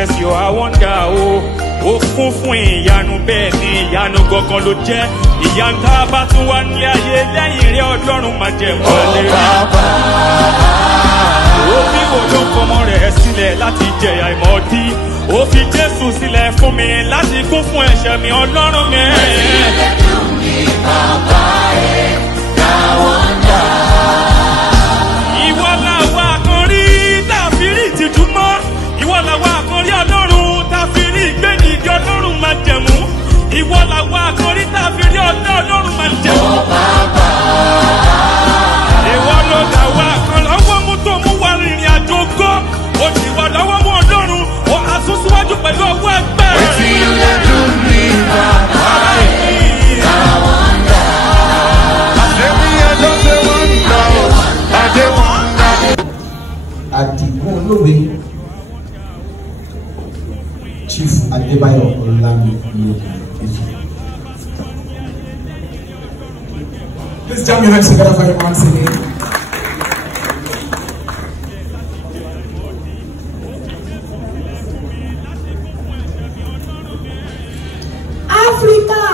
yes you are wonder o. Ó kún fún ìyanu bẹ́ẹ̀ ni ìyanu gangan ló jẹ́. Ìyanu tá a bá tún wá ní ayé lẹ́yìn rẹ̀ Ọlọ́run máa jẹ́ mọ́lẹ̀. Ó bí wo ló fọmọ rẹ̀ sílẹ̀ láti jẹ̀yà ìmọ̀dí. Ó fi Jésù sílẹ̀ fún mi láti kún fún ẹ̀ṣẹ̀ mi Ọlọ́run mi. Ìwọ làwa kan rí tàbí rí ìtìjú mọ́. Ìwọ làwa kan rí Ọlọ́run tàbí rí ìgbénìdí Ọlọ́run máa jẹ̀mú. Ìwọ làwa kan rí tàbí rí Ọlọ́run máa jẹ̀mú. Ìwọ ló dà wá kan lọ́wọ́ mú tó mú wá rìnrìn àjò gọ́. Ó sì wà lọ́wọ́ mú Ọlọ́run. Ó àsúnṣíwájú pẹ̀lú ọwọ́ ẹgbẹ́ rẹ̀. Adigun olóore Chief Adébáyọ̀ Olúlámi ní Èkó. Please jam your hands together for your man singing. Africa,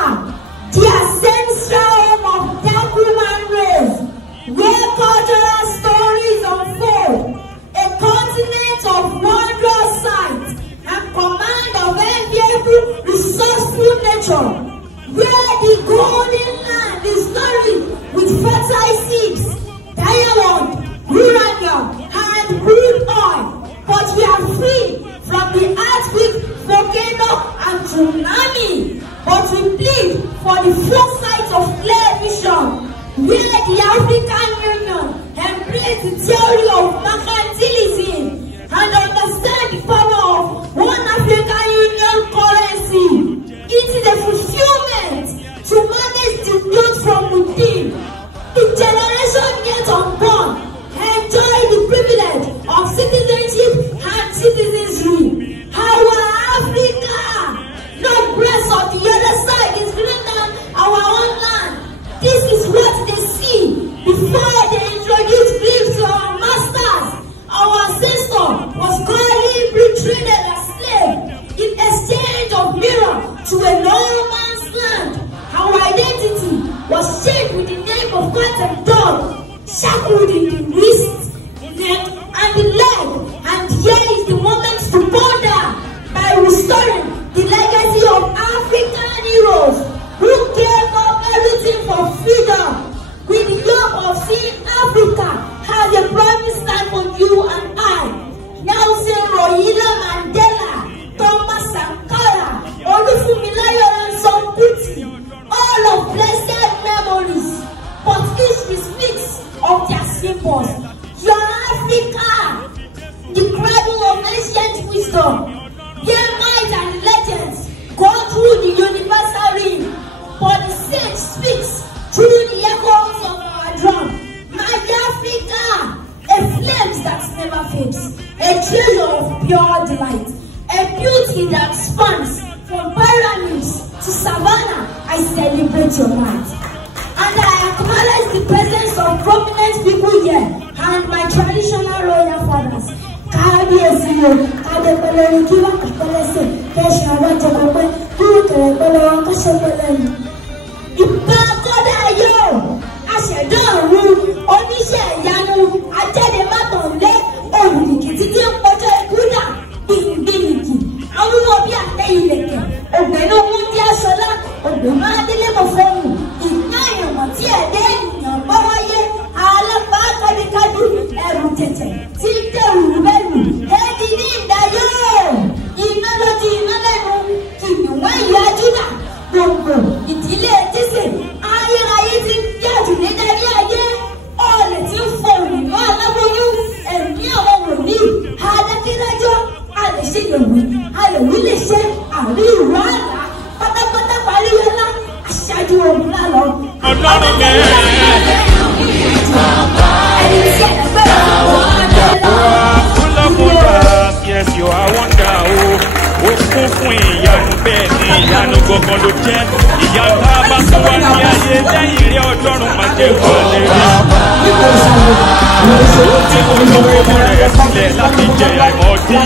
the ancestral home of the human race, where cultural stories unfold, a continent of wondrous sights and command of enviable, resourceful nature, where the golden land is laden with fertile seeds, diamond, uranium, and crude oil, but we are free from the earthquake, volcano, and tsunami. But we plead for the foresight of clear vision, where the African Union embrace the theory of mercantilism and understand the power of one African Union currency. It is a fulfillment to manage the youth from within. The generation yet unborn enjoy the privilege of citizenship and citizenry. Our Africa, no grace on the other side is greater than our own land. This is what they see before they introduce grief to our masters. Our ancestor was called pre-traded as slave in exchange of mirror to a no man's land. Our identity was shaped with the name of cat and dog, shackled in the wrist, neck, and the leg. And here is the moment to ponder by restoring the legacy of African heroes who gave up everything for freedom, with the hope of seeing Africa as a promised land for you and I. Nelson Royila Mandela, Thomas Sankara, Olufunmilayo Ransome Kuti, all of blessed memories, but history speaks of their symbols. Your Africa, the cradle of ancient wisdom, their might and legends go through the universal ring, but the sage speaks through the echoes of our drum. My Africa, a flame that never fades, a treasure of pure delight, a beauty that spans from pyramids to savannah. I celebrate your might, and I acknowledge the presence of prominent people here and my traditional royal fathers. Kábíyèsí o, adépẹlẹ ní kí wọn kàpẹlẹ sí kẹsàn án lọ́jọ́ pẹpẹ dúró kẹrẹpẹlẹ wọn kẹsàn pẹlẹ ní. Ìbá kọ́dà yóò aṣẹ̀dá ọ̀run oníṣẹ́ ìyanu ajáde mátọ̀lé olùdíkì títí ń pọjọ́ ìkúdà gbìngbìnìkì awúwo bí àtẹ̀yìnlẹ̀kẹ̀ ògbẹ́nu múndí aṣọlá ògbẹ́nu adélẹ́mọ̀ fọ́ọ̀mù ìná ìrànwọ́ tí ẹ̀dẹ́ ènìyàn bá wáyé alábàá kábíkájú ẹ̀rù tẹ̀tẹ̀ tí ń dẹ̀rù bẹ́ẹ̀rù ẹ̀dí ní ìdáyọ̀ iná lójú iná lẹ́nu kìnìún ẹ̀yà júdà gbòǹgbò ìdílé Jésè ayérayé ti ń yàjù ní darí ayé ọ̀lẹ̀ tí ń fọ òrìnà aláboyún ẹ̀mí àwọn wòlíì adákẹ́dájọ́ àlèṣe lòwì àlèwí lè ṣe àrí ìrọ̀ àlá pátápátá parí ọlá aṣáájú ogun lálọ́. Ọlọ́run yes you are wonder o. Ó kún fún ìyanu bẹ́ẹ̀ ni ìyanu gangan ló jẹ́. Ìyanu tá a bá tún wá ní ayé lẹ́yìn rẹ̀ Ọlọ́run máa jẹ́ mọ́lẹ̀. Ó ti kó lówó mọ́ rẹ̀ sílẹ̀ láti jẹ àìmọ̀dí.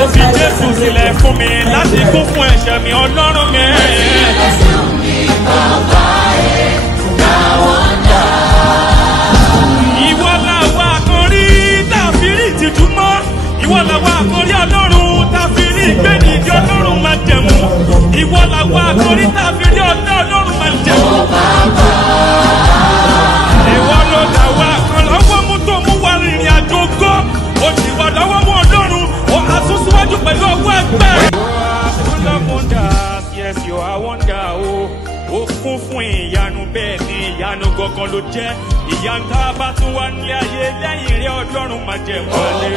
Ó fi Jésù sílẹ̀ fún mi láti kún fún ẹ̀ṣẹ̀ mi Ọlọ́run mi. Ìwọ làwa kan rí tàbí rí ìtìjú mọ́. Ìwọ làwa kan rí Ọlọ́run tàbí rí ìgbénìdí Ọlọ́run máa jẹ̀mú. Ìwọ làwa kan rí tàbí rí Ọlọ́run máa jẹ̀mú. Ìwọ ló dà wá kan lọ́wọ́ mú tó mú wá rìnrìn àjò gó. Ó ti wà lọ́wọ́ mú Ọlọ́run. Ó àtúnṣíwájú pẹ̀lú ọwọ́ ẹgbẹ́. Yes, you are wonder. Ó kún fún ìyanu bẹ́ẹ̀ ni ìyanu gangan ló jẹ́. Ìyanu tá a bá tún wá ní ayé lẹ́yìn rẹ̀ Ọlọ́run máa jẹ̀ mọ́lẹ̀.